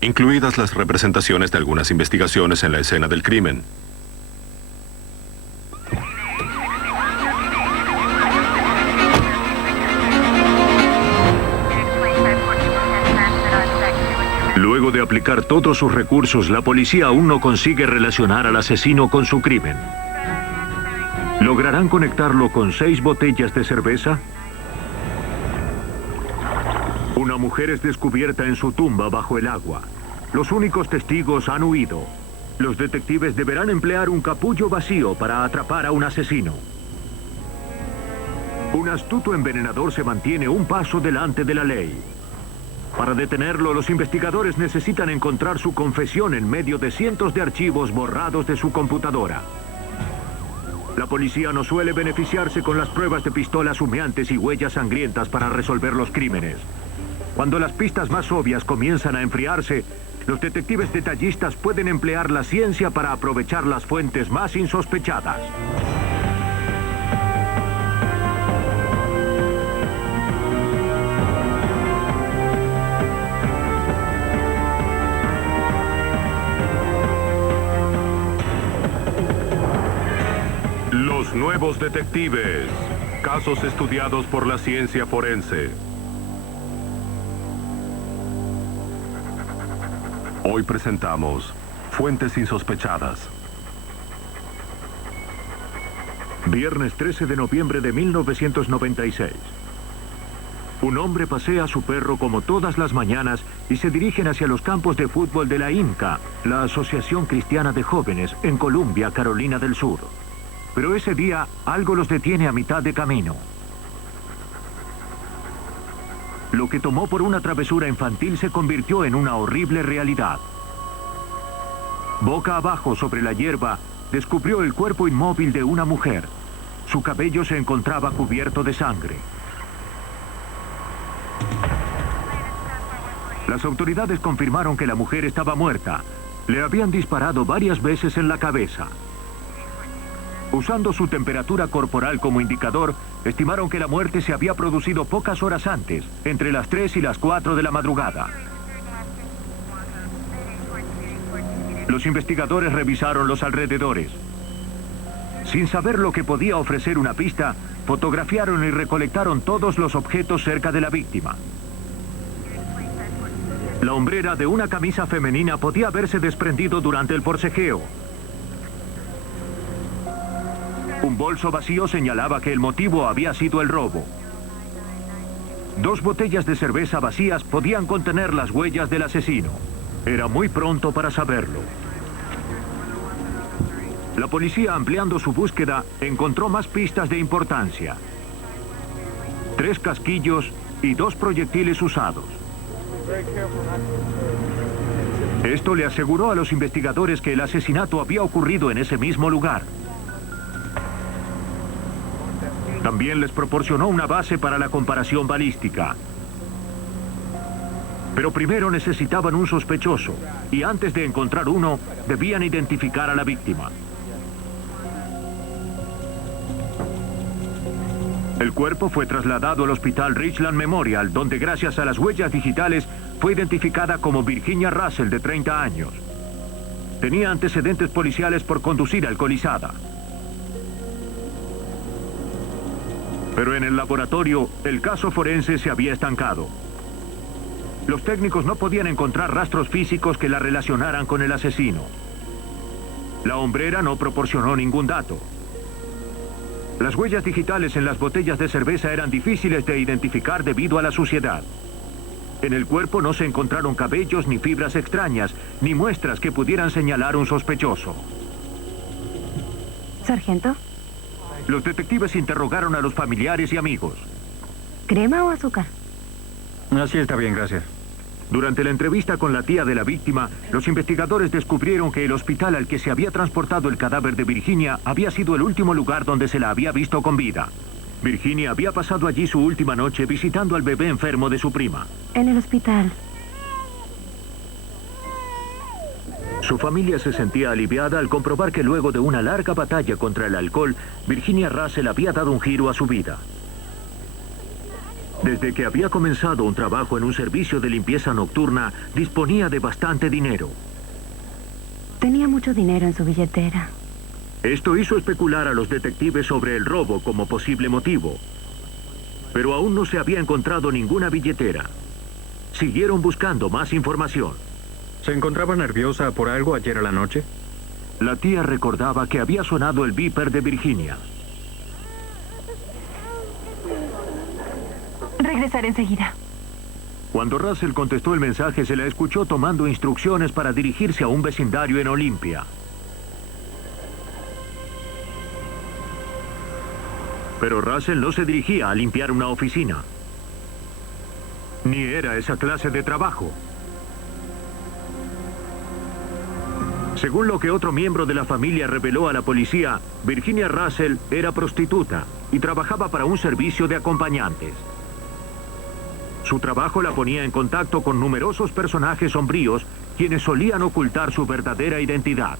incluidas las representaciones de algunas investigaciones en la escena del crimen. Luego de aplicar todos sus recursos, la policía aún no consigue relacionar al asesino con su crimen. ¿Lograrán conectarlo con 6 botellas de cerveza? Una mujer es descubierta en su tumba bajo el agua. Los únicos testigos han huido. Los detectives deberán emplear un capullo vacío para atrapar a un asesino. Un astuto envenenador se mantiene un paso delante de la ley. Para detenerlo, los investigadores necesitan encontrar su confesión en medio de cientos de archivos borrados de su computadora. La policía no suele beneficiarse con las pruebas de pistolas humeantes y huellas sangrientas para resolver los crímenes. Cuando las pistas más obvias comienzan a enfriarse, los detectives detallistas pueden emplear la ciencia para aprovechar las fuentes más insospechadas. Los nuevos detectives. Casos estudiados por la ciencia forense. Hoy presentamos Fuentes insospechadas. Viernes 13 de noviembre de 1996. Un hombre pasea a su perro como todas las mañanas y se dirigen hacia los campos de fútbol de la INCA, la Asociación Cristiana de Jóvenes, en Columbia, Carolina del Sur. Pero ese día, algo los detiene a mitad de camino. Lo que tomó por una travesura infantil se convirtió en una horrible realidad. Boca abajo sobre la hierba, descubrió el cuerpo inmóvil de una mujer. Su cabello se encontraba cubierto de sangre. Las autoridades confirmaron que la mujer estaba muerta. Le habían disparado varias veces en la cabeza. Usando su temperatura corporal como indicador, estimaron que la muerte se había producido pocas horas antes, entre las 3 y las 4 de la madrugada. Los investigadores revisaron los alrededores. Sin saber lo que podía ofrecer una pista, fotografiaron y recolectaron todos los objetos cerca de la víctima. La hombrera de una camisa femenina podía haberse desprendido durante el forcejeo. Un bolso vacío señalaba que el motivo había sido el robo. 2 botellas de cerveza vacías podían contener las huellas del asesino. Era muy pronto para saberlo. La policía, ampliando su búsqueda, encontró más pistas de importancia. 3 casquillos y 2 proyectiles usados. Esto le aseguró a los investigadores que el asesinato había ocurrido en ese mismo lugar. También les proporcionó una base para la comparación balística. Pero primero necesitaban un sospechoso, y antes de encontrar uno, debían identificar a la víctima. El cuerpo fue trasladado al hospital Richland Memorial, donde gracias a las huellas digitales fue identificada como Virginia Russell, de 30 años. Tenía antecedentes policiales por conducir alcoholizada. Pero en el laboratorio, el caso forense se había estancado. Los técnicos no podían encontrar rastros físicos que la relacionaran con el asesino. La hombrera no proporcionó ningún dato. Las huellas digitales en las botellas de cerveza eran difíciles de identificar debido a la suciedad. En el cuerpo no se encontraron cabellos ni fibras extrañas, ni muestras que pudieran señalar un sospechoso. ¿Sargento? Los detectives interrogaron a los familiares y amigos. ¿Crema o azúcar? Así está bien, gracias. Durante la entrevista con la tía de la víctima, los investigadores descubrieron que el hospital al que se había transportado el cadáver de Virginia había sido el último lugar donde se la había visto con vida. Virginia había pasado allí su última noche visitando al bebé enfermo de su prima. En el hospital. Su familia se sentía aliviada al comprobar que luego de una larga batalla contra el alcohol, Virginia Russell había dado un giro a su vida. Desde que había comenzado un trabajo en un servicio de limpieza nocturna, disponía de bastante dinero. Tenía mucho dinero en su billetera. Esto hizo especular a los detectives sobre el robo como posible motivo. Pero aún no se había encontrado ninguna billetera. Siguieron buscando más información. ¿Se encontraba nerviosa por algo ayer a la noche? La tía recordaba que había sonado el beeper de Virginia. Regresaré enseguida. Cuando Russell contestó el mensaje, se la escuchó tomando instrucciones para dirigirse a un vecindario en Olympia. Pero Russell no se dirigía a limpiar una oficina. Ni era esa clase de trabajo. Según lo que otro miembro de la familia reveló a la policía, Virginia Russell era prostituta y trabajaba para un servicio de acompañantes. Su trabajo la ponía en contacto con numerosos personajes sombríos, quienes solían ocultar su verdadera identidad.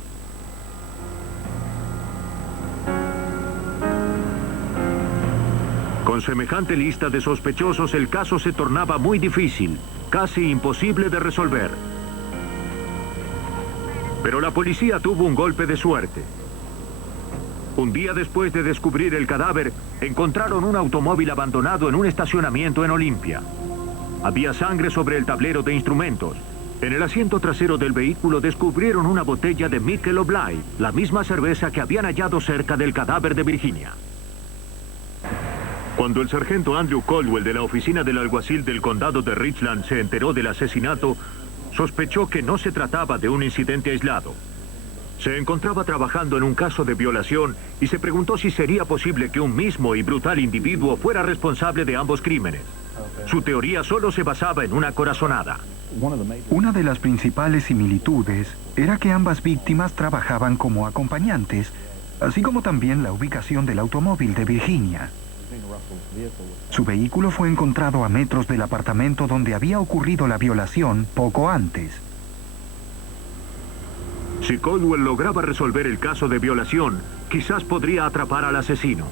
Con semejante lista de sospechosos, el caso se tornaba muy difícil, casi imposible de resolver. Pero la policía tuvo un golpe de suerte. Un día después de descubrir el cadáver, encontraron un automóvil abandonado en un estacionamiento en Olympia. Había sangre sobre el tablero de instrumentos. En el asiento trasero del vehículo descubrieron una botella de Michelob Light, la misma cerveza que habían hallado cerca del cadáver de Virginia. Cuando el sargento Andrew Caldwell de la oficina del alguacil del condado de Richland se enteró del asesinato, sospechó que no se trataba de un incidente aislado. Se encontraba trabajando en un caso de violación y se preguntó si sería posible que un mismo y brutal individuo fuera responsable de ambos crímenes. Su teoría solo se basaba en una corazonada. Una de las principales similitudes era que ambas víctimas trabajaban como acompañantes, así como también la ubicación del automóvil de Virginia. Su vehículo fue encontrado a metros del apartamento donde había ocurrido la violación poco antes. Si Caldwell lograba resolver el caso de violación, quizás podría atrapar al asesino.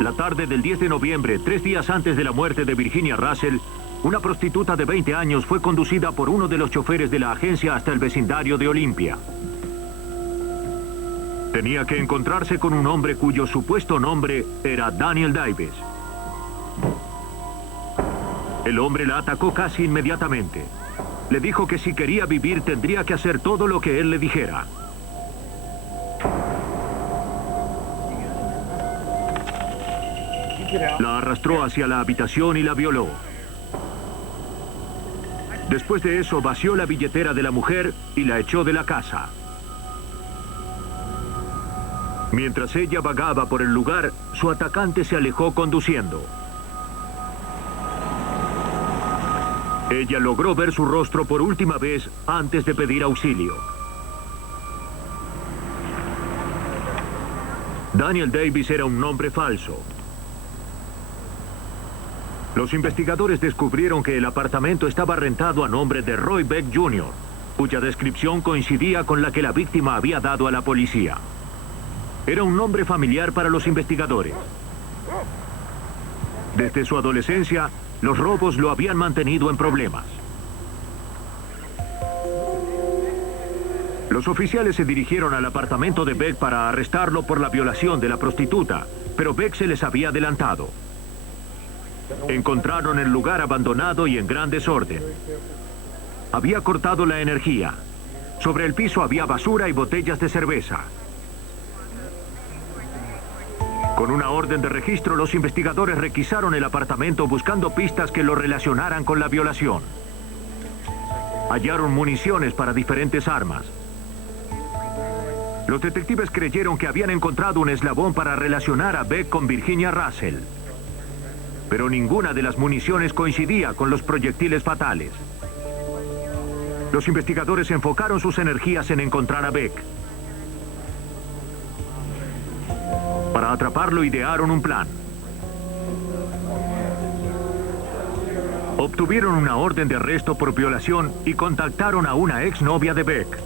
La tarde del 10 de noviembre, 3 días antes de la muerte de Virginia Russell, una prostituta de 20 años fue conducida por uno de los choferes de la agencia hasta el vecindario de Olympia. Tenía que encontrarse con un hombre cuyo supuesto nombre era Daniel Davis. El hombre la atacó casi inmediatamente. Le dijo que si quería vivir tendría que hacer todo lo que él le dijera. La arrastró hacia la habitación y la violó. Después de eso vació la billetera de la mujer y la echó de la casa. Mientras ella vagaba por el lugar, su atacante se alejó conduciendo. Ella logró ver su rostro por última vez antes de pedir auxilio. Daniel Davis era un nombre falso. Los investigadores descubrieron que el apartamento estaba rentado a nombre de Roy Beck Jr., cuya descripción coincidía con la que la víctima había dado a la policía. Era un nombre familiar para los investigadores. Desde su adolescencia, los robos lo habían mantenido en problemas. Los oficiales se dirigieron al apartamento de Beck para arrestarlo por la violación de la prostituta, pero Beck se les había adelantado. Encontraron el lugar abandonado y en gran desorden. Había cortado la energía. Sobre el piso había basura y botellas de cerveza. Con una orden de registro, los investigadores requisaron el apartamento buscando pistas que lo relacionaran con la violación. Hallaron municiones para diferentes armas. Los detectives creyeron que habían encontrado un eslabón para relacionar a Beck con Virginia Russell. Pero ninguna de las municiones coincidía con los proyectiles fatales. Los investigadores enfocaron sus energías en encontrar a Beck. Para atraparlo idearon un plan. Obtuvieron una orden de arresto por violación y contactaron a una exnovia de Beck.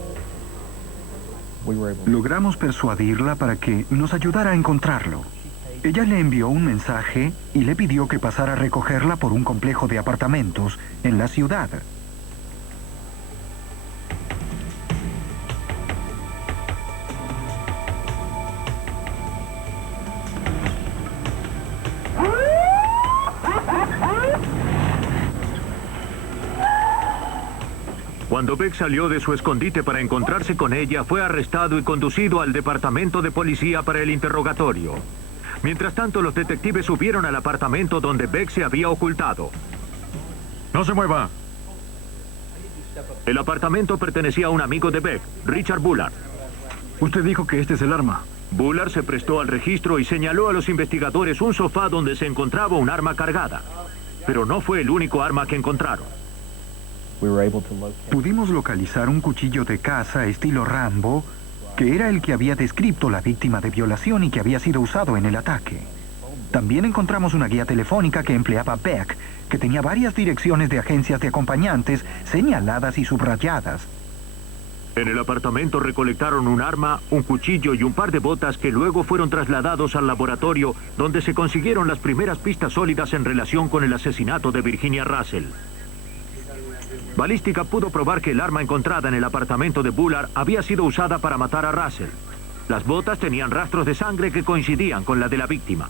Logramos persuadirla para que nos ayudara a encontrarlo. Ella le envió un mensaje y le pidió que pasara a recogerla por un complejo de apartamentos en la ciudad. Cuando Beck salió de su escondite para encontrarse con ella, fue arrestado y conducido al departamento de policía para el interrogatorio. Mientras tanto, los detectives subieron al apartamento donde Beck se había ocultado. No se mueva. El apartamento pertenecía a un amigo de Beck, Richard Bullard. Usted dijo que este es el arma. Bullard se prestó al registro y señaló a los investigadores un sofá donde se encontraba un arma cargada. Pero no fue el único arma que encontraron. Pudimos localizar un cuchillo de caza estilo Rambo, que era el que había descrito la víctima de violación y que había sido usado en el ataque. También encontramos una guía telefónica que empleaba Beck, que tenía varias direcciones de agencias de acompañantes señaladas y subrayadas. En el apartamento recolectaron un arma, un cuchillo y un par de botas que luego fueron trasladados al laboratorio, donde se consiguieron las primeras pistas sólidas en relación con el asesinato de Virginia Russell. Balística pudo probar que el arma encontrada en el apartamento de Bullard había sido usada para matar a Russell. Las botas tenían rastros de sangre que coincidían con la de la víctima.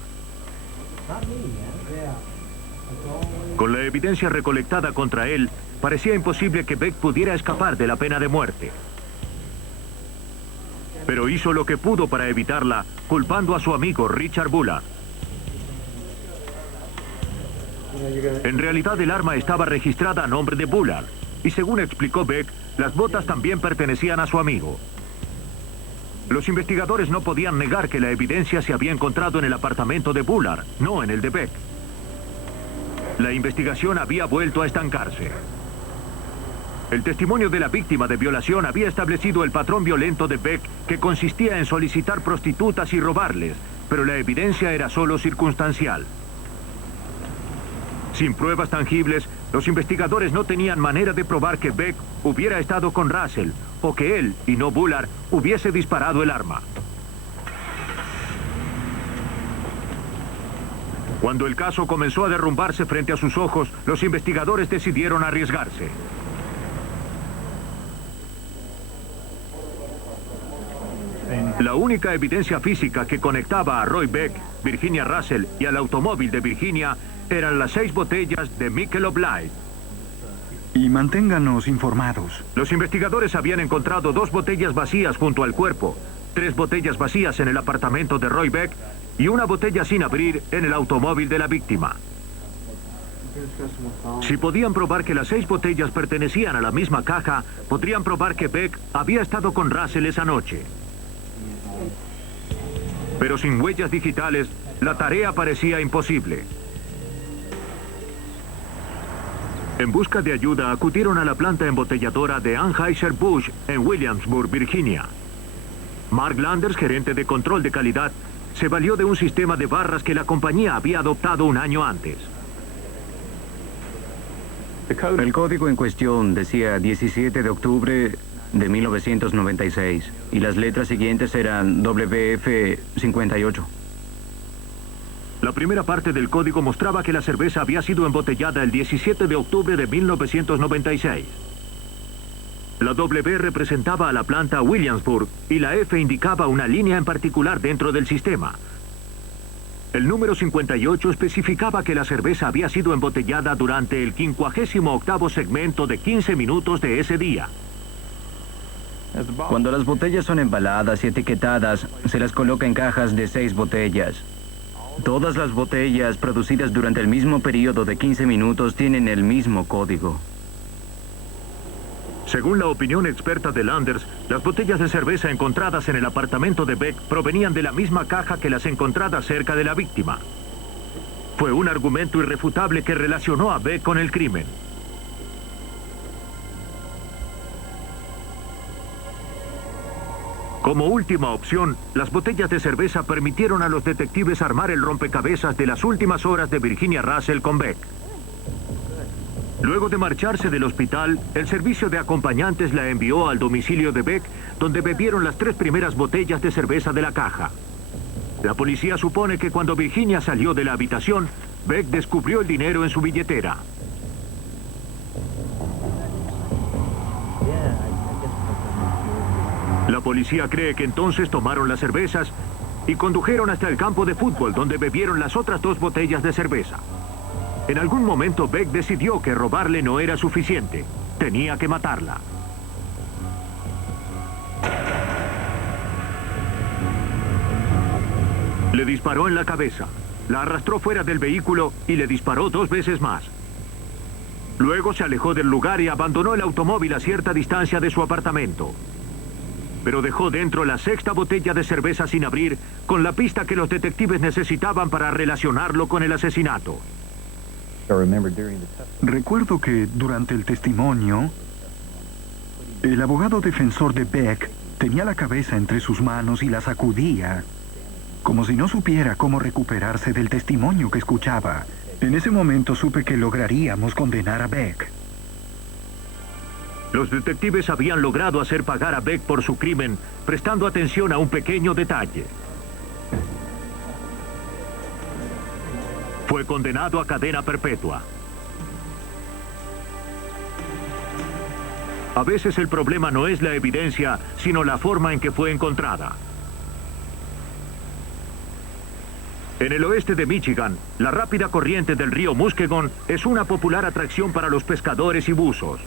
Con la evidencia recolectada contra él, parecía imposible que Beck pudiera escapar de la pena de muerte. Pero hizo lo que pudo para evitarla, culpando a su amigo Richard Bullard. En realidad el arma estaba registrada a nombre de Bullard, y según explicó Beck, las botas también pertenecían a su amigo. Los investigadores no podían negar que la evidencia se había encontrado en el apartamento de Bullard, no en el de Beck. La investigación había vuelto a estancarse. El testimonio de la víctima de violación había establecido el patrón violento de Beck, que consistía en solicitar prostitutas y robarles, pero la evidencia era solo circunstancial. Sin pruebas tangibles, los investigadores no tenían manera de probar que Beck hubiera estado con Russell, o que él, y no Bullard, hubiese disparado el arma. Cuando el caso comenzó a derrumbarse frente a sus ojos, los investigadores decidieron arriesgarse. La única evidencia física que conectaba a Roy Beck, Virginia Russell y al automóvil de Virginia eran las 6 botellas de Michelob Light. Y manténganos informados. Los investigadores habían encontrado 2 botellas vacías junto al cuerpo, 3 botellas vacías en el apartamento de Roy Beck y una botella sin abrir en el automóvil de la víctima. Si podían probar que las 6 botellas pertenecían a la misma caja, podrían probar que Beck había estado con Russell esa noche. Pero sin huellas digitales, la tarea parecía imposible. En busca de ayuda, acudieron a la planta embotelladora de Anheuser-Busch en Williamsburg, Virginia. Mark Landers, gerente de control de calidad, se valió de un sistema de barras que la compañía había adoptado un año antes. El código en cuestión decía 17 de octubre de 1996 y las letras siguientes eran WF58. La primera parte del código mostraba que la cerveza había sido embotellada el 17 de octubre de 1996. La W representaba a la planta Williamsburg y la F indicaba una línea en particular dentro del sistema. El número 58 especificaba que la cerveza había sido embotellada durante el 58º segmento de 15 minutos de ese día. Cuando las botellas son embaladas y etiquetadas, se las coloca en cajas de 6 botellas. Todas las botellas producidas durante el mismo periodo de 15 minutos tienen el mismo código. Según la opinión experta de Landers, las botellas de cerveza encontradas en el apartamento de Beck provenían de la misma caja que las encontradas cerca de la víctima. Fue un argumento irrefutable que relacionó a Beck con el crimen. Como última opción, las botellas de cerveza permitieron a los detectives armar el rompecabezas de las últimas horas de Virginia Russell con Beck. Luego de marcharse del hospital, el servicio de acompañantes la envió al domicilio de Beck, donde bebieron las 3 primeras botellas de cerveza de la caja. La policía supone que cuando Virginia salió de la habitación, Beck descubrió el dinero en su billetera. La policía cree que entonces tomaron las cervezas y condujeron hasta el campo de fútbol, donde bebieron las otras 2 botellas de cerveza. En algún momento Beck decidió que robarle no era suficiente. Tenía que matarla. Le disparó en la cabeza, la arrastró fuera del vehículo y le disparó 2 veces más. Luego se alejó del lugar y abandonó el automóvil a cierta distancia de su apartamento. Pero dejó dentro la 6ª botella de cerveza sin abrir, con la pista que los detectives necesitaban para relacionarlo con el asesinato. Recuerdo que durante el testimonio, el abogado defensor de Beck tenía la cabeza entre sus manos y la sacudía, como si no supiera cómo recuperarse del testimonio que escuchaba. En ese momento supe que lograríamos condenar a Beck. Los detectives habían logrado hacer pagar a Beck por su crimen, prestando atención a un pequeño detalle. Fue condenado a cadena perpetua. A veces el problema no es la evidencia, sino la forma en que fue encontrada. En el oeste de Michigan, la rápida corriente del río Muskegon es una popular atracción para los pescadores y buzos.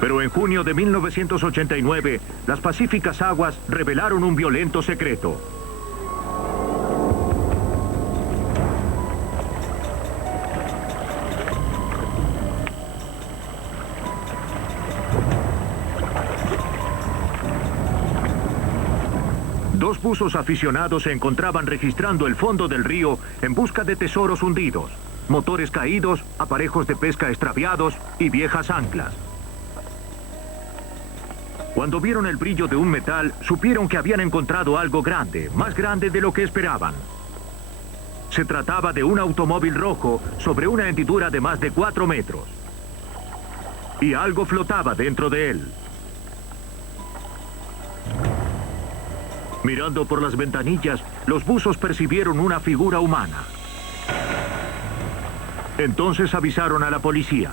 Pero en junio de 1989, las pacíficas aguas revelaron un violento secreto. Dos buzos aficionados se encontraban registrando el fondo del río en busca de tesoros hundidos, motores caídos, aparejos de pesca extraviados y viejas anclas. Cuando vieron el brillo de un metal, supieron que habían encontrado algo grande, más grande de lo que esperaban. Se trataba de un automóvil rojo sobre una hendidura de más de 4 metros. Y algo flotaba dentro de él. Mirando por las ventanillas, los buzos percibieron una figura humana. Entonces avisaron a la policía.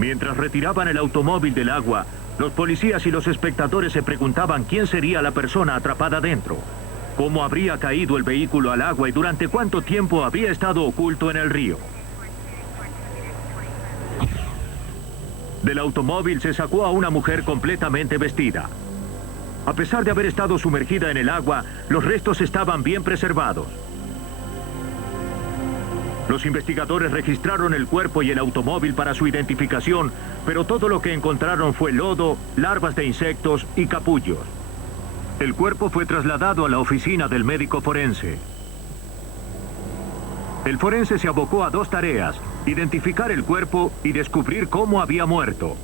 Mientras retiraban el automóvil del agua, los policías y los espectadores se preguntaban quién sería la persona atrapada dentro, cómo habría caído el vehículo al agua y durante cuánto tiempo habría estado oculto en el río. Del automóvil se sacó a una mujer completamente vestida. A pesar de haber estado sumergida en el agua, los restos estaban bien preservados. Los investigadores registraron el cuerpo y el automóvil para su identificación, pero todo lo que encontraron fue lodo, larvas de insectos y capullos. El cuerpo fue trasladado a la oficina del médico forense. El forense se abocó a 2 tareas: identificar el cuerpo y descubrir cómo había muerto.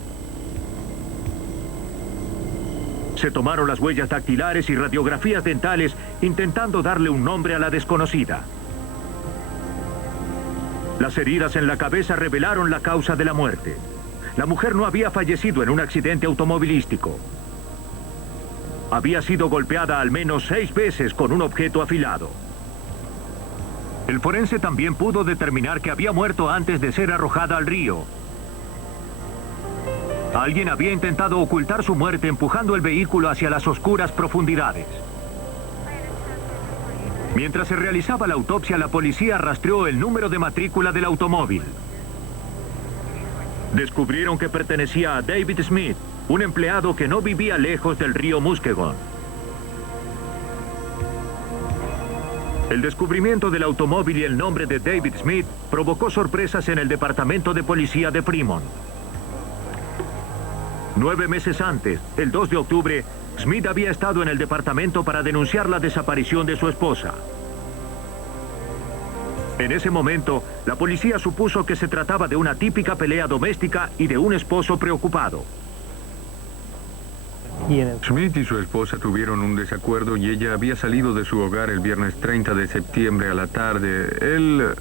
Se tomaron las huellas dactilares y radiografías dentales, intentando darle un nombre a la desconocida. Las heridas en la cabeza revelaron la causa de la muerte. La mujer no había fallecido en un accidente automovilístico. Había sido golpeada al menos 6 veces con un objeto afilado. El forense también pudo determinar que había muerto antes de ser arrojada al río. Alguien había intentado ocultar su muerte empujando el vehículo hacia las oscuras profundidades. Mientras se realizaba la autopsia, la policía rastreó el número de matrícula del automóvil. Descubrieron que pertenecía a David Smith, un empleado que no vivía lejos del río Muskegon. El descubrimiento del automóvil y el nombre de David Smith provocó sorpresas en el departamento de policía de Fremont. 9 meses antes, el 2 de octubre, Smith había estado en el departamento para denunciar la desaparición de su esposa. En ese momento, la policía supuso que se trataba de una típica pelea doméstica y de un esposo preocupado. Smith y su esposa tuvieron un desacuerdo y ella había salido de su hogar el viernes 30 de septiembre a la tarde. Él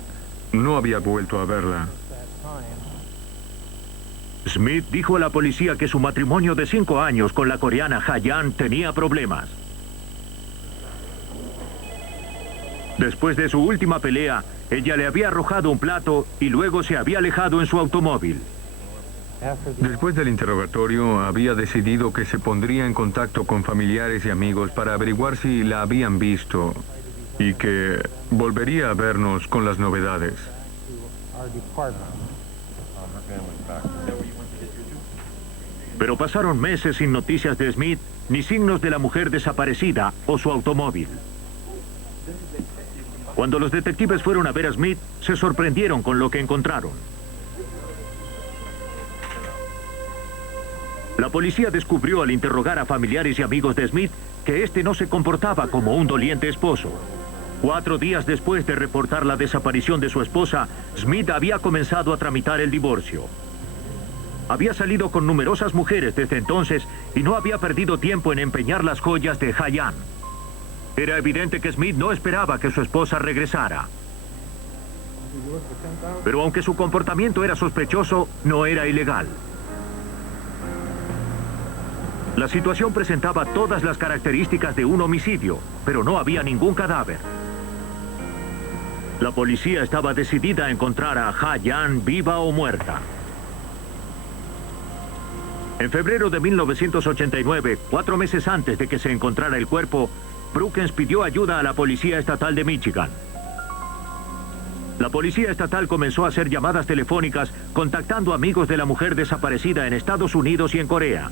no había vuelto a verla. Smith dijo a la policía que su matrimonio de 5 años con la coreana Ha-Yan tenía problemas. Después de su última pelea, ella le había arrojado un plato y luego se había alejado en su automóvil. Después del interrogatorio, había decidido que se pondría en contacto con familiares y amigos para averiguar si la habían visto y que volvería a vernos con las novedades. Pero pasaron meses sin noticias de Smith, ni signos de la mujer desaparecida o su automóvil. Cuando los detectives fueron a ver a Smith, se sorprendieron con lo que encontraron. La policía descubrió al interrogar a familiares y amigos de Smith que este no se comportaba como un doliente esposo. 4 días después de reportar la desaparición de su esposa, Smith había comenzado a tramitar el divorcio. Había salido con numerosas mujeres desde entonces y no había perdido tiempo en empeñar las joyas de Ha-Yan. Era evidente que Smith no esperaba que su esposa regresara. Pero aunque su comportamiento era sospechoso, no era ilegal. La situación presentaba todas las características de un homicidio, pero no había ningún cadáver. La policía estaba decidida a encontrar a Ha-Yan viva o muerta. En febrero de 1989, 4 meses antes de que se encontrara el cuerpo, Brookens pidió ayuda a la Policía Estatal de Michigan. La Policía Estatal comenzó a hacer llamadas telefónicas contactando amigos de la mujer desaparecida en Estados Unidos y en Corea.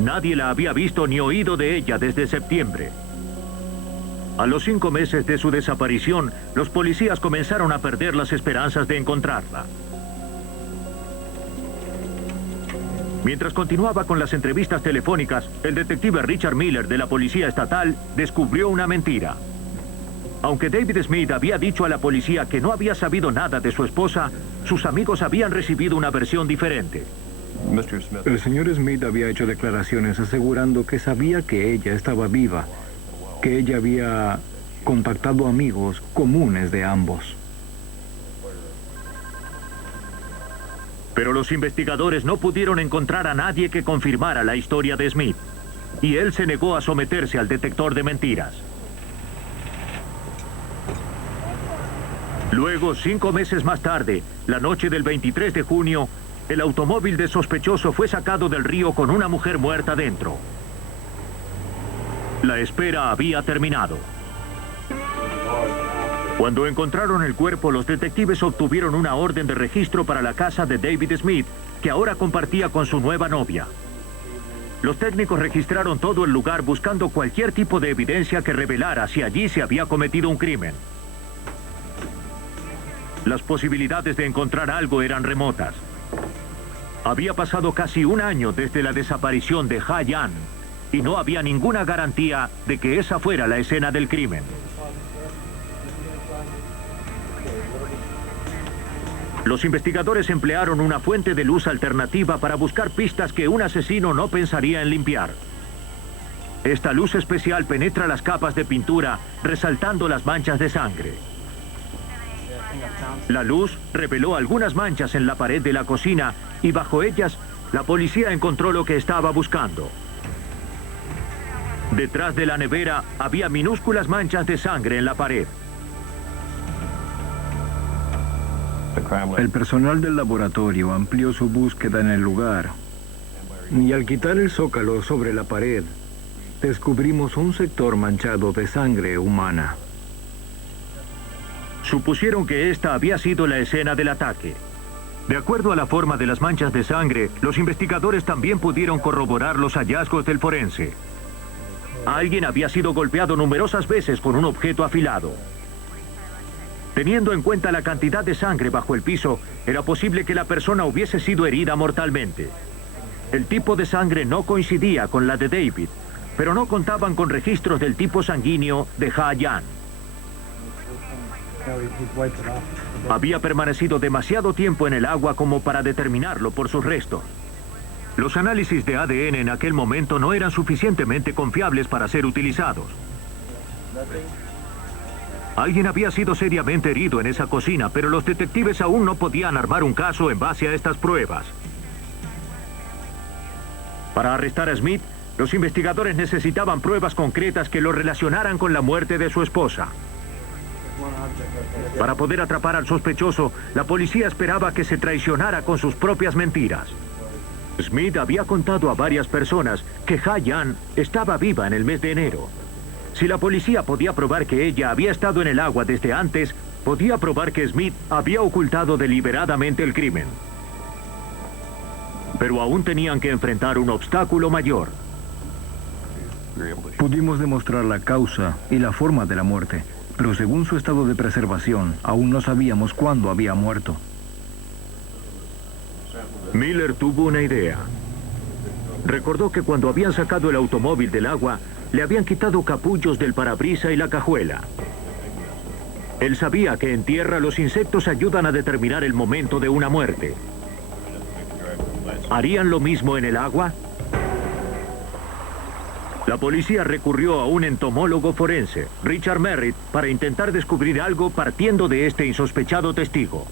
Nadie la había visto ni oído de ella desde septiembre. A los 5 meses de su desaparición, los policías comenzaron a perder las esperanzas de encontrarla. Mientras continuaba con las entrevistas telefónicas, el detective Richard Miller de la Policía Estatal descubrió una mentira. Aunque David Smith había dicho a la policía que no había sabido nada de su esposa, sus amigos habían recibido una versión diferente. El señor Smith había hecho declaraciones asegurando que sabía que ella estaba viva, que ella había contactado amigos comunes de ambos. Pero los investigadores no pudieron encontrar a nadie que confirmara la historia de Smith, y él se negó a someterse al detector de mentiras. Luego, 5 meses más tarde, la noche del 23 de junio, el automóvil del sospechoso fue sacado del río con una mujer muerta dentro. La espera había terminado. Cuando encontraron el cuerpo, los detectives obtuvieron una orden de registro para la casa de David Smith, que ahora compartía con su nueva novia. Los técnicos registraron todo el lugar buscando cualquier tipo de evidencia que revelara si allí se había cometido un crimen. Las posibilidades de encontrar algo eran remotas. Había pasado casi 1 año desde la desaparición de Ha-Yan y no había ninguna garantía de que esa fuera la escena del crimen. Los investigadores emplearon una fuente de luz alternativa para buscar pistas que un asesino no pensaría en limpiar. Esta luz especial penetra las capas de pintura, resaltando las manchas de sangre. La luz reveló algunas manchas en la pared de la cocina y bajo ellas, la policía encontró lo que estaba buscando. Detrás de la nevera había minúsculas manchas de sangre en la pared. El personal del laboratorio amplió su búsqueda en el lugar. Y al quitar el zócalo sobre la pared, descubrimos un sector manchado de sangre humana. Supusieron que esta había sido la escena del ataque. De acuerdo a la forma de las manchas de sangre, los investigadores también pudieron corroborar los hallazgos del forense. Alguien había sido golpeado numerosas veces con un objeto afilado. Teniendo en cuenta la cantidad de sangre bajo el piso, era posible que la persona hubiese sido herida mortalmente. El tipo de sangre no coincidía con la de David, pero no contaban con registros del tipo sanguíneo de Ha-Yan. Había permanecido demasiado tiempo en el agua como para determinarlo por sus restos. Los análisis de ADN en aquel momento no eran suficientemente confiables para ser utilizados. Alguien había sido seriamente herido en esa cocina, pero los detectives aún no podían armar un caso en base a estas pruebas. Para arrestar a Smith, los investigadores necesitaban pruebas concretas que lo relacionaran con la muerte de su esposa. Para poder atrapar al sospechoso, la policía esperaba que se traicionara con sus propias mentiras. Smith había contado a varias personas que Ha-Yan estaba viva en el mes de enero. Si la policía podía probar que ella había estado en el agua desde antes, podía probar que Smith había ocultado deliberadamente el crimen. Pero aún tenían que enfrentar un obstáculo mayor. Pudimos demostrar la causa y la forma de la muerte, pero según su estado de preservación, aún no sabíamos cuándo había muerto. Miller tuvo una idea. Recordó que cuando habían sacado el automóvil del agua, le habían quitado capullos del parabrisa y la cajuela. Él sabía que en tierra los insectos ayudan a determinar el momento de una muerte. ¿Harían lo mismo en el agua? La policía recurrió a un entomólogo forense, Richard Merritt, para intentar descubrir algo partiendo de este insospechado testigo.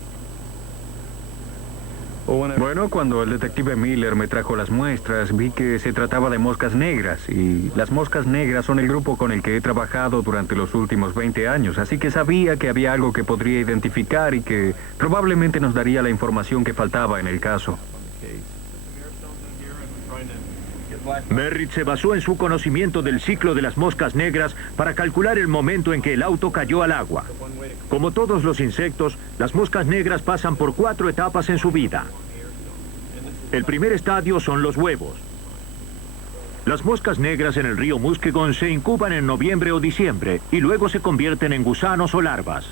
Bueno, cuando el detective Miller me trajo las muestras, vi que se trataba de moscas negras, y las moscas negras son el grupo con el que he trabajado durante los últimos 20 años, así que sabía que había algo que podría identificar y que probablemente nos daría la información que faltaba en el caso. Merritt se basó en su conocimiento del ciclo de las moscas negras para calcular el momento en que el auto cayó al agua. Como todos los insectos, las moscas negras pasan por 4 etapas en su vida. El primer estadio son los huevos. Las moscas negras en el río Muskegon se incuban en noviembre o diciembre y luego se convierten en gusanos o larvas.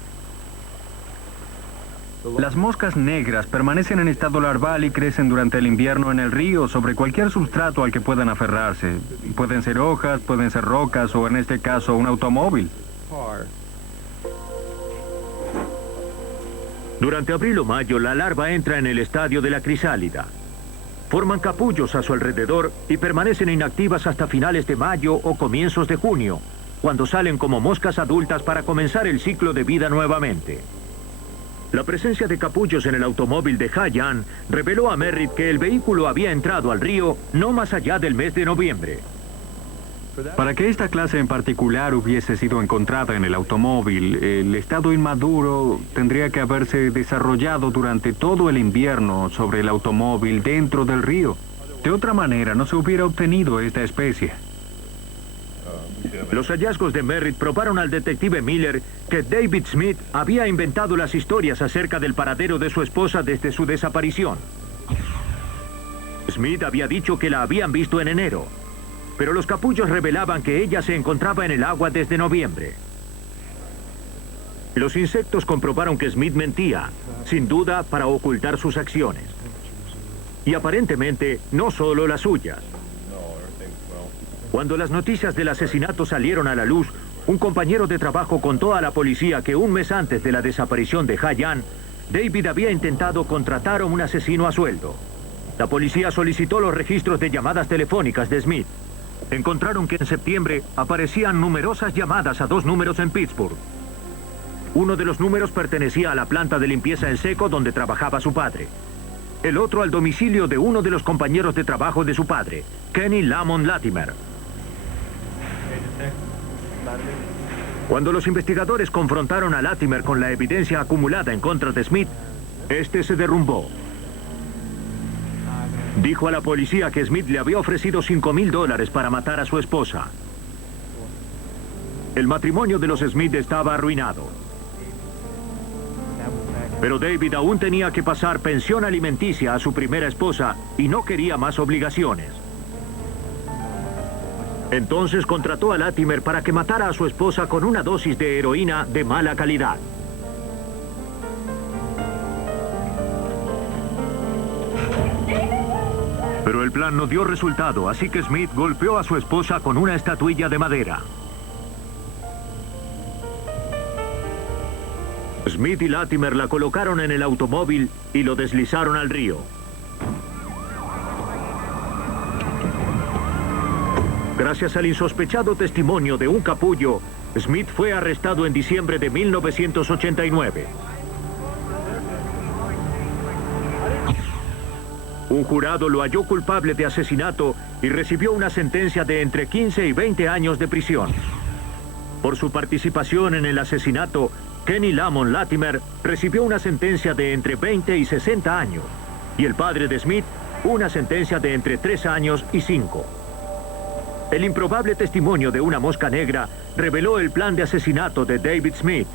Las moscas negras permanecen en estado larval y crecen durante el invierno en el río sobre cualquier sustrato al que puedan aferrarse. Pueden ser hojas, pueden ser rocas o en este caso un automóvil. Durante abril o mayo, la larva entra en el estadio de la crisálida. Forman capullos a su alrededor y permanecen inactivas hasta finales de mayo o comienzos de junio, cuando salen como moscas adultas para comenzar el ciclo de vida nuevamente. La presencia de capullos en el automóvil de Ha-Yan reveló a Merritt que el vehículo había entrado al río no más allá del mes de noviembre. Para que esta clase en particular hubiese sido encontrada en el automóvil, el estado inmaduro tendría que haberse desarrollado durante todo el invierno sobre el automóvil dentro del río. De otra manera, no se hubiera obtenido esta especie. Los hallazgos de Merritt probaron al detective Miller que David Smith había inventado las historias acerca del paradero de su esposa desde su desaparición. Smith había dicho que la habían visto en enero, pero los capullos revelaban que ella se encontraba en el agua desde noviembre. Los insectos comprobaron que Smith mentía, sin duda para ocultar sus acciones. Y aparentemente no solo las suyas. Cuando las noticias del asesinato salieron a la luz, un compañero de trabajo contó a la policía que un mes antes de la desaparición de Ha-Yan, David había intentado contratar a un asesino a sueldo. La policía solicitó los registros de llamadas telefónicas de Smith. Encontraron que en septiembre aparecían numerosas llamadas a 2 números en Pittsburgh. Uno de los números pertenecía a la planta de limpieza en seco donde trabajaba su padre. El otro al domicilio de uno de los compañeros de trabajo de su padre, Kenny Lamont Latimer. Cuando los investigadores confrontaron a Latimer con la evidencia acumulada en contra de Smith, este se derrumbó. Dijo a la policía que Smith le había ofrecido $5,000 para matar a su esposa. El matrimonio de los Smith estaba arruinado. Pero David aún tenía que pasar pensión alimenticia a su primera esposa y no quería más obligaciones. Entonces contrató a Latimer para que matara a su esposa con una dosis de heroína de mala calidad. Pero el plan no dio resultado, así que Smith golpeó a su esposa con una estatuilla de madera. Smith y Latimer la colocaron en el automóvil y lo deslizaron al río. Gracias al insospechado testimonio de un capullo, Smith fue arrestado en diciembre de 1989. Un jurado lo halló culpable de asesinato y recibió una sentencia de entre 15 y 20 años de prisión. Por su participación en el asesinato, Kenny Lamont Latimer recibió una sentencia de entre 20 y 60 años, y el padre de Smith, una sentencia de entre 3 años y 5. El improbable testimonio de una mosca negra reveló el plan de asesinato de David Smith.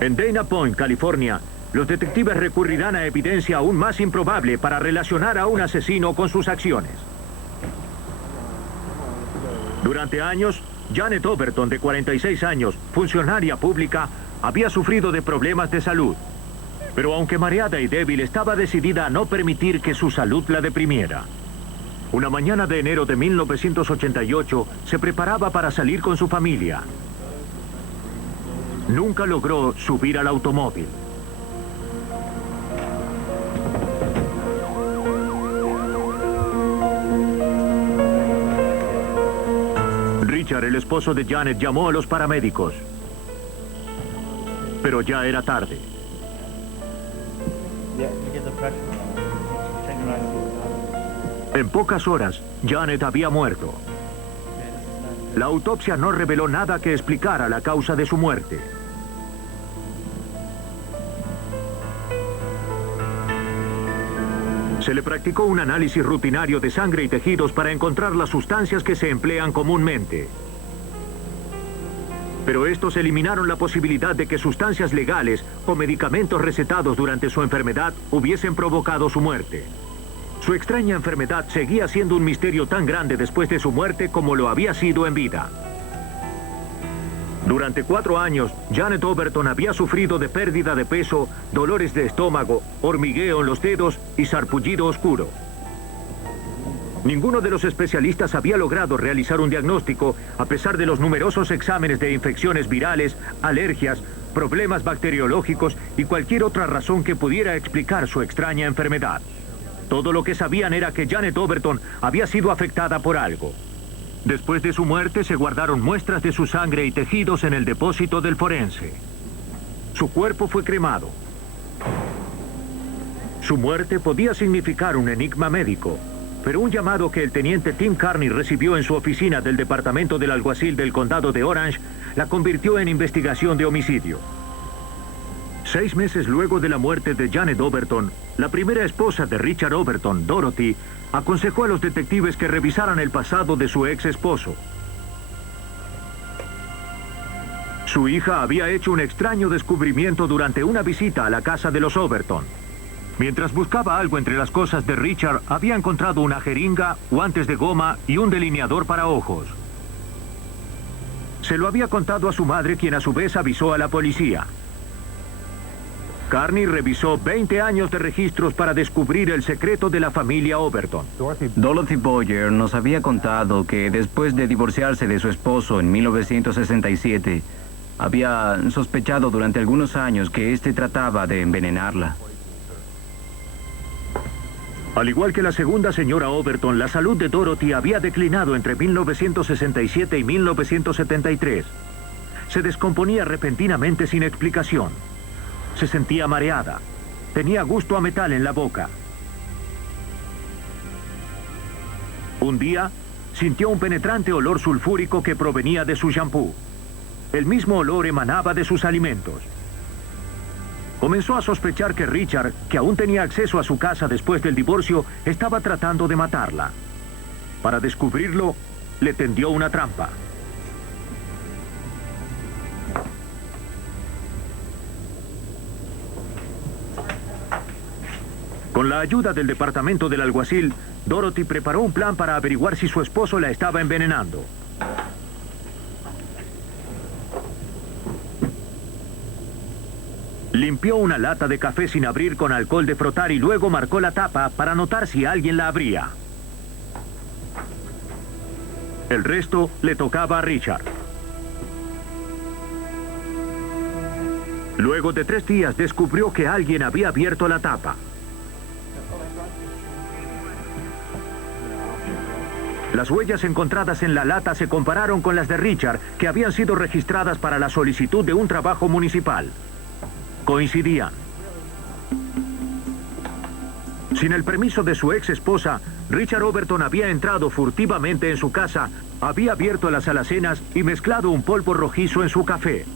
En Dana Point, California, los detectives recurrirán a evidencia aún más improbable para relacionar a un asesino con sus acciones. Durante años, Janet Overton, de 46 años, funcionaria pública, había sufrido de problemas de salud. Pero aunque mareada y débil, estaba decidida a no permitir que su salud la deprimiera. Una mañana de enero de 1988, se preparaba para salir con su familia. Nunca logró subir al automóvil. Richard, el esposo de Janet, llamó a los paramédicos. Pero ya era tarde. En pocas horas, Janet había muerto. La autopsia no reveló nada que explicara la causa de su muerte. Se le practicó un análisis rutinario de sangre y tejidos para encontrar las sustancias que se emplean comúnmente. Pero estos eliminaron la posibilidad de que sustancias legales o medicamentos recetados durante su enfermedad hubiesen provocado su muerte. Su extraña enfermedad seguía siendo un misterio tan grande después de su muerte como lo había sido en vida. Durante 4 años, Janet Overton había sufrido de pérdida de peso, dolores de estómago, hormigueo en los dedos y sarpullido oscuro. Ninguno de los especialistas había logrado realizar un diagnóstico a pesar de los numerosos exámenes de infecciones virales, alergias, problemas bacteriológicos y cualquier otra razón que pudiera explicar su extraña enfermedad. Todo lo que sabían era que Janet Overton había sido afectada por algo. Después de su muerte se guardaron muestras de su sangre y tejidos en el depósito del forense. Su cuerpo fue cremado. Su muerte podía significar un enigma médico, pero un llamado que el teniente Tim Carney recibió en su oficina del departamento del alguacil del condado de Orange la convirtió en investigación de homicidio. 6 meses luego de la muerte de Janet Overton, la primera esposa de Richard Overton, Dorothy, aconsejó a los detectives que revisaran el pasado de su ex esposo. Su hija había hecho un extraño descubrimiento durante una visita a la casa de los Overton. Mientras buscaba algo entre las cosas de Richard, había encontrado una jeringa, guantes de goma y un delineador para ojos. Se lo había contado a su madre, quien a su vez avisó a la policía. Carney revisó 20 años de registros para descubrir el secreto de la familia Overton. Dorothy Boyer nos había contado que después de divorciarse de su esposo en 1967, había sospechado durante algunos años que éste trataba de envenenarla. Al igual que la segunda señora Overton, la salud de Dorothy había declinado entre 1967 y 1973. Se descomponía repentinamente sin explicación. Se sentía mareada. Tenía gusto a metal en la boca. Un día, sintió un penetrante olor sulfúrico que provenía de su shampoo. El mismo olor emanaba de sus alimentos. Comenzó a sospechar que Richard, que aún tenía acceso a su casa después del divorcio, estaba tratando de matarla. Para descubrirlo, le tendió una trampa. Con la ayuda del departamento del alguacil, Dorothy preparó un plan para averiguar si su esposo la estaba envenenando. Limpió una lata de café sin abrir con alcohol de frotar y luego marcó la tapa para notar si alguien la abría. El resto le tocaba a Richard. Luego de 3 días descubrió que alguien había abierto la tapa. Las huellas encontradas en la lata se compararon con las de Richard, que habían sido registradas para la solicitud de un trabajo municipal. Coincidían. Sin el permiso de su ex esposa, Richard Overton había entrado furtivamente en su casa, había abierto las alacenas y mezclado un polvo rojizo en su café.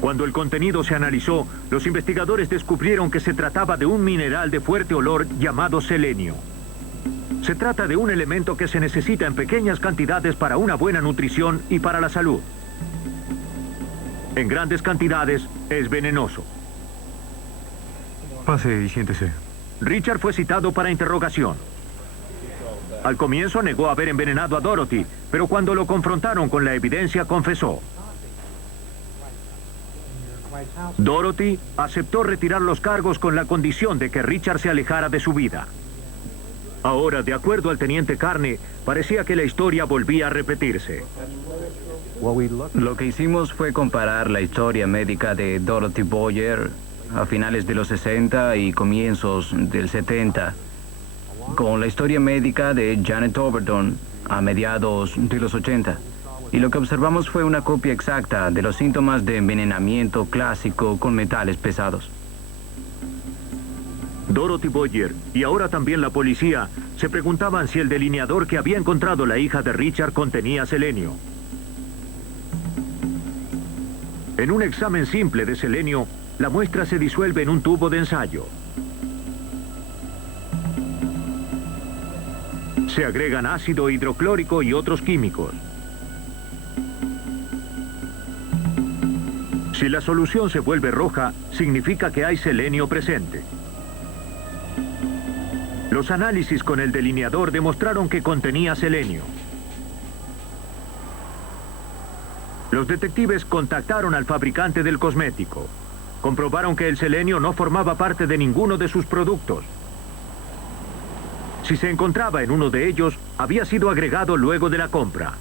Cuando el contenido se analizó, los investigadores descubrieron que se trataba de un mineral de fuerte olor llamado selenio. Se trata de un elemento que se necesita en pequeñas cantidades para una buena nutrición y para la salud. En grandes cantidades es venenoso. Pase y siéntese. Richard fue citado para interrogación. Al comienzo negó haber envenenado a Dorothy, pero cuando lo confrontaron con la evidencia confesó. Dorothy aceptó retirar los cargos con la condición de que Richard se alejara de su vida. Ahora, de acuerdo al teniente Carney, parecía que la historia volvía a repetirse. Lo que hicimos fue comparar la historia médica de Dorothy Boyer a finales de los 60 y comienzos del 70 con la historia médica de Janet Overton a mediados de los 80. Y lo que observamos fue una copia exacta de los síntomas de envenenamiento clásico con metales pesados. Dorothy Boyer y ahora también la policía se preguntaban si el delineador que había encontrado la hija de Richard contenía selenio. En un examen simple de selenio, la muestra se disuelve en un tubo de ensayo. Se agregan ácido hidroclórico y otros químicos. Si la solución se vuelve roja, significa que hay selenio presente. Los análisis con el delineador demostraron que contenía selenio. Los detectives contactaron al fabricante del cosmético. Comprobaron que el selenio no formaba parte de ninguno de sus productos. Si se encontraba en uno de ellos, había sido agregado luego de la compra.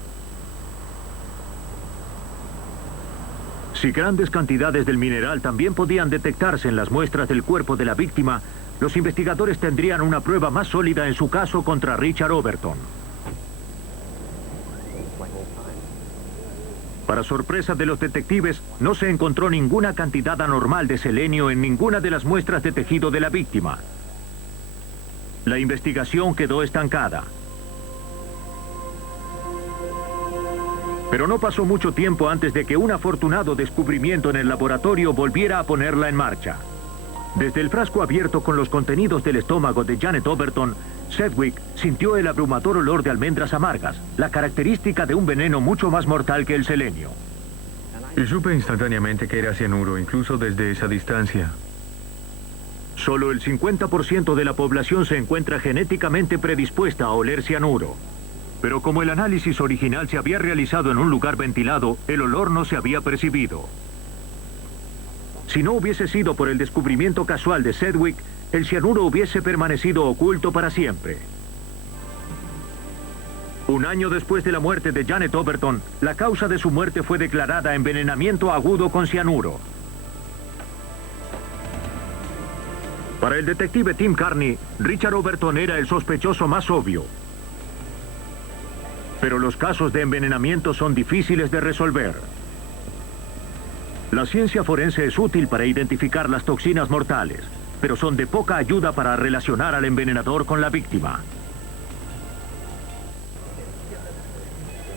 Si grandes cantidades del mineral también podían detectarse en las muestras del cuerpo de la víctima, los investigadores tendrían una prueba más sólida en su caso contra Richard Overton. Para sorpresa de los detectives, no se encontró ninguna cantidad anormal de selenio en ninguna de las muestras de tejido de la víctima. La investigación quedó estancada. Pero no pasó mucho tiempo antes de que un afortunado descubrimiento en el laboratorio volviera a ponerla en marcha. Desde el frasco abierto con los contenidos del estómago de Janet Overton, Sedgwick sintió el abrumador olor de almendras amargas, la característica de un veneno mucho más mortal que el selenio. Y supe instantáneamente que era cianuro, incluso desde esa distancia. Solo el 50% de la población se encuentra genéticamente predispuesta a oler cianuro. Pero como el análisis original se había realizado en un lugar ventilado, el olor no se había percibido. Si no hubiese sido por el descubrimiento casual de Sedgwick, el cianuro hubiese permanecido oculto para siempre. Un año después de la muerte de Janet Overton, la causa de su muerte fue declarada envenenamiento agudo con cianuro. Para el detective Tim Carney, Richard Overton era el sospechoso más obvio. Pero los casos de envenenamiento son difíciles de resolver. La ciencia forense es útil para identificar las toxinas mortales, pero son de poca ayuda para relacionar al envenenador con la víctima.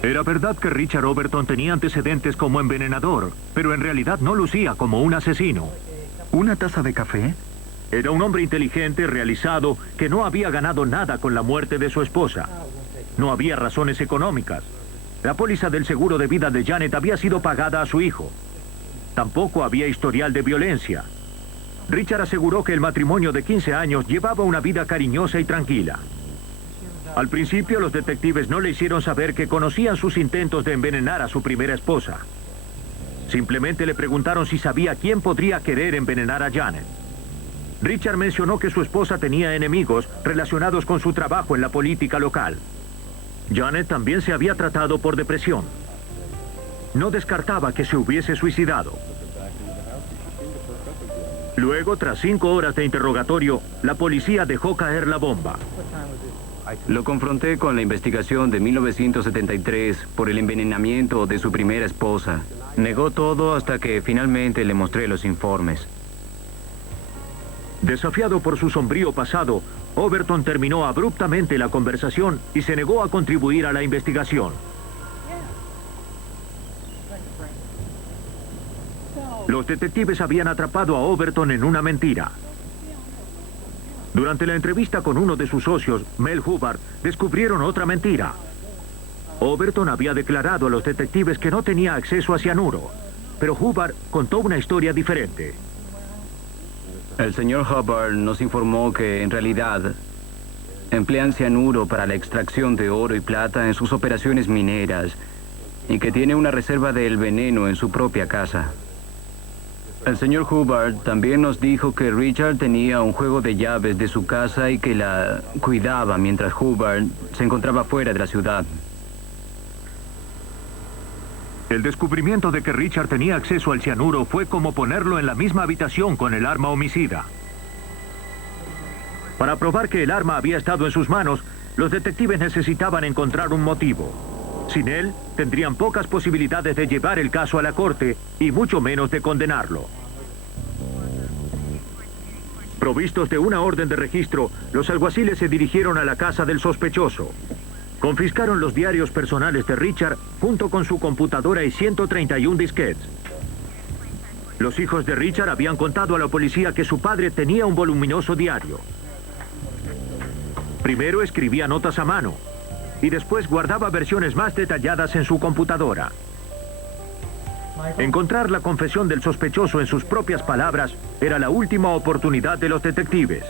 Era verdad que Richard Overton tenía antecedentes como envenenador, pero en realidad no lucía como un asesino. ¿Una taza de café? Era un hombre inteligente, realizado, que no había ganado nada con la muerte de su esposa. No había razones económicas. La póliza del seguro de vida de Janet había sido pagada a su hijo. Tampoco había historial de violencia. Richard aseguró que el matrimonio de 15 años llevaba una vida cariñosa y tranquila. Al principio, los detectives no le hicieron saber que conocían sus intentos de envenenar a su primera esposa. Simplemente le preguntaron si sabía quién podría querer envenenar a Janet. Richard mencionó que su esposa tenía enemigos relacionados con su trabajo en la política local. Janet también se había tratado por depresión. No descartaba que se hubiese suicidado. Luego, tras 5 horas de interrogatorio, la policía dejó caer la bomba. Lo confronté con la investigación de 1973 por el envenenamiento de su primera esposa. Negó todo hasta que finalmente le mostré los informes. Desafiado por su sombrío pasado, Overton terminó abruptamente la conversación y se negó a contribuir a la investigación. Los detectives habían atrapado a Overton en una mentira. Durante la entrevista con uno de sus socios, Mel Hubbard, descubrieron otra mentira. Overton había declarado a los detectives que no tenía acceso a cianuro, pero Hubbard contó una historia diferente. El señor Hubbard nos informó que, en realidad, emplean cianuro para la extracción de oro y plata en sus operaciones mineras y que tiene una reserva del veneno en su propia casa. El señor Hubbard también nos dijo que Richard tenía un juego de llaves de su casa y que la cuidaba mientras Hubbard se encontraba fuera de la ciudad. El descubrimiento de que Richard tenía acceso al cianuro fue como ponerlo en la misma habitación con el arma homicida. Para probar que el arma había estado en sus manos, los detectives necesitaban encontrar un motivo. Sin él, tendrían pocas posibilidades de llevar el caso a la corte y mucho menos de condenarlo. Provistos de una orden de registro, los alguaciles se dirigieron a la casa del sospechoso. Confiscaron los diarios personales de Richard junto con su computadora y 131 disquetes. Los hijos de Richard habían contado a la policía que su padre tenía un voluminoso diario. Primero escribía notas a mano y después guardaba versiones más detalladas en su computadora. Encontrar la confesión del sospechoso en sus propias palabras era la última oportunidad de los detectives.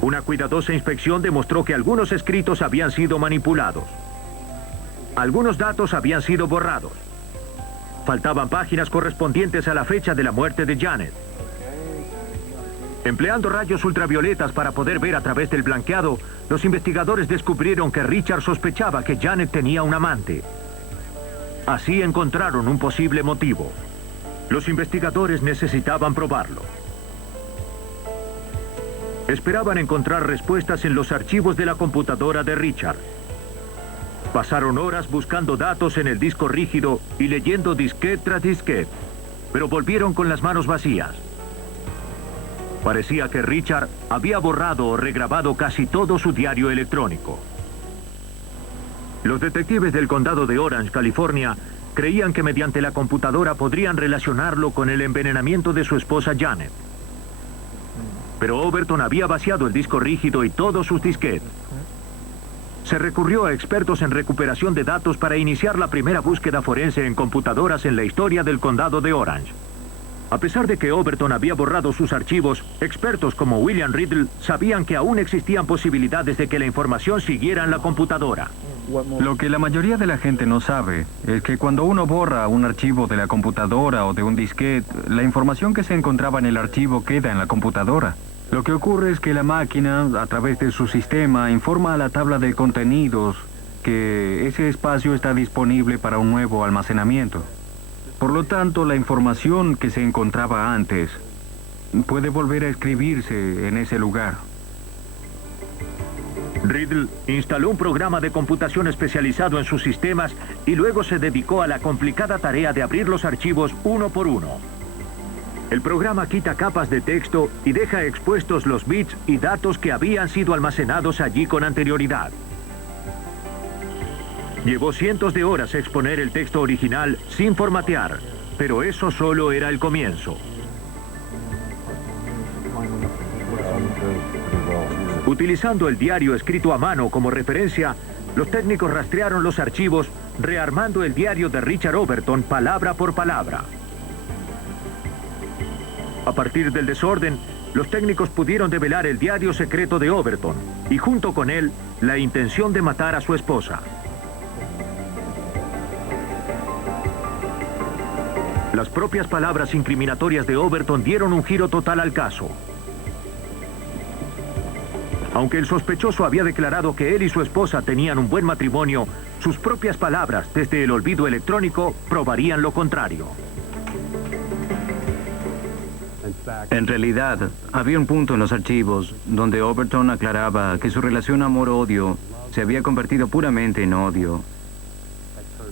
Una cuidadosa inspección demostró que algunos escritos habían sido manipulados. Algunos datos habían sido borrados. Faltaban páginas correspondientes a la fecha de la muerte de Janet. Empleando rayos ultravioletas para poder ver a través del blanqueado, los investigadores descubrieron que Richard sospechaba que Janet tenía un amante. Así encontraron un posible motivo. Los investigadores necesitaban probarlo. Esperaban encontrar respuestas en los archivos de la computadora de Richard. Pasaron horas buscando datos en el disco rígido y leyendo disquete tras disquete, pero volvieron con las manos vacías. Parecía que Richard había borrado o regrabado casi todo su diario electrónico. Los detectives del condado de Orange, California, creían que mediante la computadora podrían relacionarlo con el envenenamiento de su esposa Janet. Pero Overton había vaciado el disco rígido y todos sus disquetes. Se recurrió a expertos en recuperación de datos para iniciar la primera búsqueda forense en computadoras en la historia del condado de Orange. A pesar de que Overton había borrado sus archivos, expertos como William Riddle sabían que aún existían posibilidades de que la información siguiera en la computadora. Lo que la mayoría de la gente no sabe es que cuando uno borra un archivo de la computadora o de un disquete, la información que se encontraba en el archivo queda en la computadora. Lo que ocurre es que la máquina, a través de su sistema, informa a la tabla de contenidos que ese espacio está disponible para un nuevo almacenamiento. Por lo tanto, la información que se encontraba antes puede volver a escribirse en ese lugar. Riddle instaló un programa de computación especializado en sus sistemas y luego se dedicó a la complicada tarea de abrir los archivos uno por uno. El programa quita capas de texto y deja expuestos los bits y datos que habían sido almacenados allí con anterioridad. Llevó cientos de horas exponer el texto original sin formatear, pero eso solo era el comienzo. Utilizando el diario escrito a mano como referencia, los técnicos rastrearon los archivos, rearmando el diario de Richard Overton palabra por palabra. A partir del desorden, los técnicos pudieron develar el diario secreto de Overton y junto con él, la intención de matar a su esposa. Las propias palabras incriminatorias de Overton dieron un giro total al caso. Aunque el sospechoso había declarado que él y su esposa tenían un buen matrimonio, sus propias palabras desde el olvido electrónico probarían lo contrario. En realidad, había un punto en los archivos donde Overton aclaraba que su relación amor-odio se había convertido puramente en odio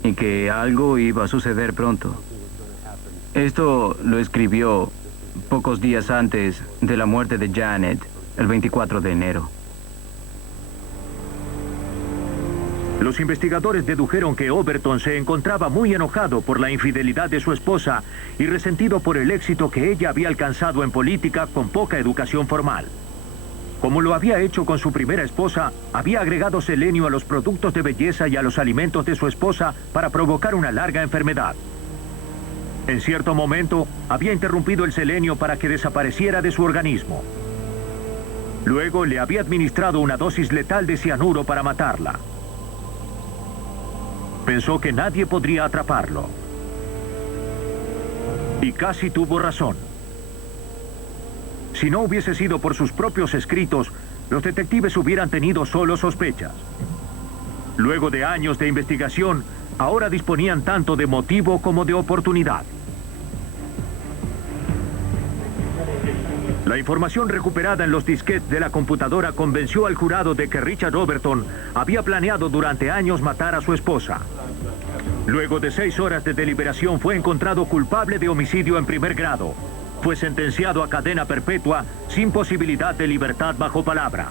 y que algo iba a suceder pronto. Esto lo escribió pocos días antes de la muerte de Janet, el 24 de enero. Los investigadores dedujeron que Overton se encontraba muy enojado por la infidelidad de su esposa y resentido por el éxito que ella había alcanzado en política con poca educación formal. Como lo había hecho con su primera esposa, había agregado selenio a los productos de belleza y a los alimentos de su esposa para provocar una larga enfermedad. En cierto momento, había interrumpido el selenio para que desapareciera de su organismo. Luego le había administrado una dosis letal de cianuro para matarla. Pensó que nadie podría atraparlo. Y casi tuvo razón. Si no hubiese sido por sus propios escritos, los detectives hubieran tenido solo sospechas. Luego de años de investigación, ahora disponían tanto de motivo como de oportunidad. La información recuperada en los disquetes de la computadora convenció al jurado de que Richard Overton había planeado durante años matar a su esposa. Luego de 6 horas de deliberación fue encontrado culpable de homicidio en primer grado. Fue sentenciado a cadena perpetua sin posibilidad de libertad bajo palabra.